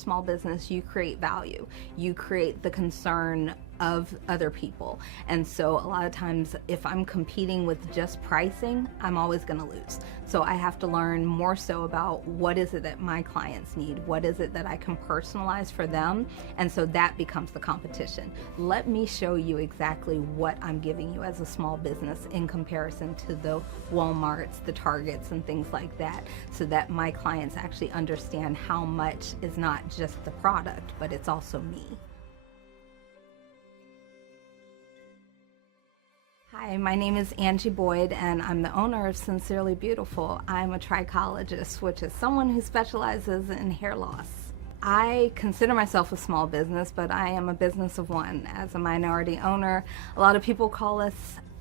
small business, you create value. You create the concern of other people. And so a lot of times if I'm competing with just pricing, I'm always going to lose. So I have to learn more so about what is it that my clients need, what is it that I can personalize for them, and so that becomes the competition. Let me show you exactly what I'm giving you as a small business in comparison to the Walmarts, the Targets, and things like that, so that my clients actually understand how much is not just the product, but it's also me. Hi, my name is Angie Boyd and I'm the owner of Sincerely Beautiful. I'm a trichologist, which is someone who specializes in hair loss. I consider myself a small business, but I am a business of one. As a minority owner, a lot of people call us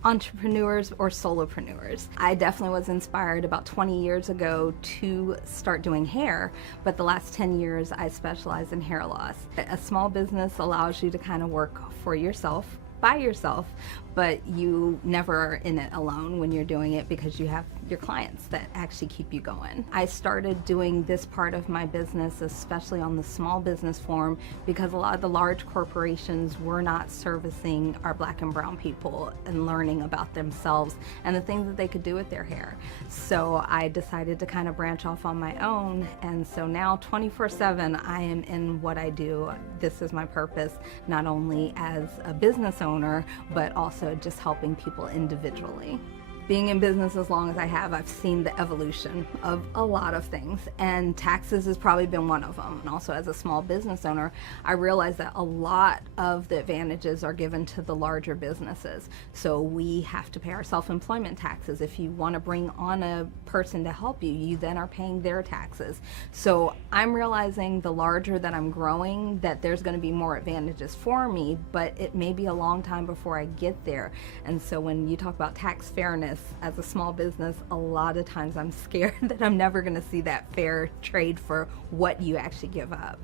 entrepreneurs or solopreneurs. I definitely was inspired about 20 years ago to start doing hair, but the last 10 years I specialize in hair loss. A small business allows you to kind of work for yourself, by yourself, but you never are in it alone when you're doing it because you have your clients that actually keep you going. I started doing this part of my business, especially on the small business form, because a lot of the large corporations were not servicing our Black and brown people and learning about themselves and the things that they could do with their hair. So I decided to kind of branch off on my own, and so now 24/7 I am in what I do. This is my purpose, not only as a business owner, but also just helping people individually. Being in business as long as I have, I've seen the evolution of a lot of things, and taxes has probably been one of them. And also as a small business owner, I realized that a lot of the advantages are given to the larger businesses. So we have to pay our self-employment taxes. If you want to bring on a person to help you, you then are paying their taxes. So I'm realizing the larger that I'm growing, that there's going to be more advantages for me, but it may be a long time before I get there. And so when you talk about tax fairness, as a small business, a lot of times I'm scared that I'm never going to see that fair trade for what you actually give up.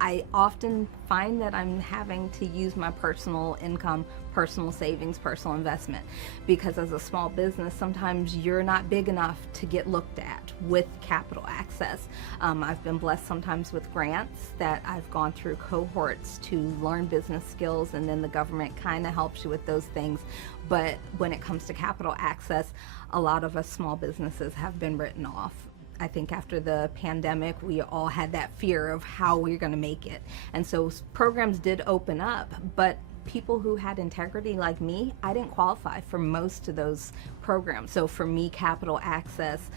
I often find that I'm having to use my personal income, personal savings, personal investment, because as a small business, sometimes you're not big enough to get looked at with capital access. I've been blessed sometimes with grants that I've gone through cohorts to learn business skills, and then the government kind of helps you with those things. But when it comes to capital access, a lot of us small businesses have been written off. I think after the pandemic, we all had that fear of how we're going to make it. And so programs did open up, but people who had integrity like me, I didn't qualify for most of those programs. So for me, capital access,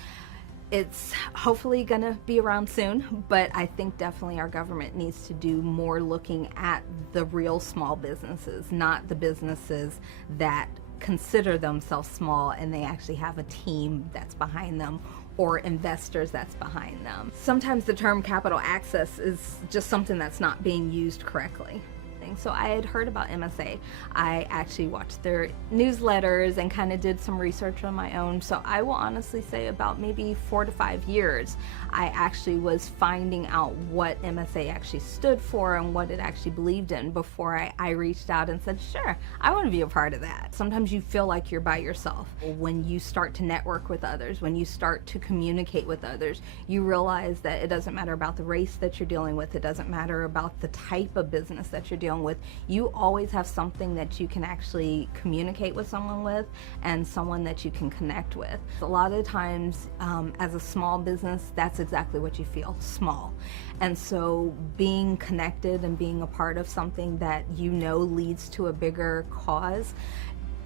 it's hopefully going to be around soon, but I think definitely our government needs to do more looking at the real small businesses, not the businesses that consider themselves small and they actually have a team that's behind them or investors that's behind them. Sometimes the term capital access is just something that's not being used correctly. So I had heard about MSA. I actually watched their newsletters and kind of did some research on my own. So I will honestly say about maybe 4 to 5 years, I actually was finding out what MSA actually stood for and what it actually believed in before I reached out and said, sure, I want to be a part of that. Sometimes you feel like you're by yourself. When you start to network with others, when you start to communicate with others, you realize that it doesn't matter about the race that you're dealing with. It doesn't matter about the type of business that you're dealing with. You always have something that you can actually communicate with someone with and someone that you can connect with. A lot of times as a small business, that's exactly what you feel, small. And so being connected and being a part of something that you know leads to a bigger cause,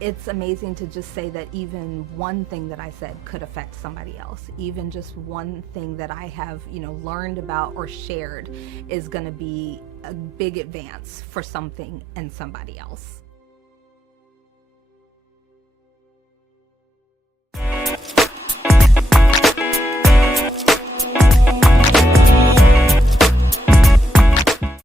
it's amazing to just say that even one thing that I said could affect somebody else. Even just one thing that I have, learned about or shared is going to be a big advance for something and somebody else.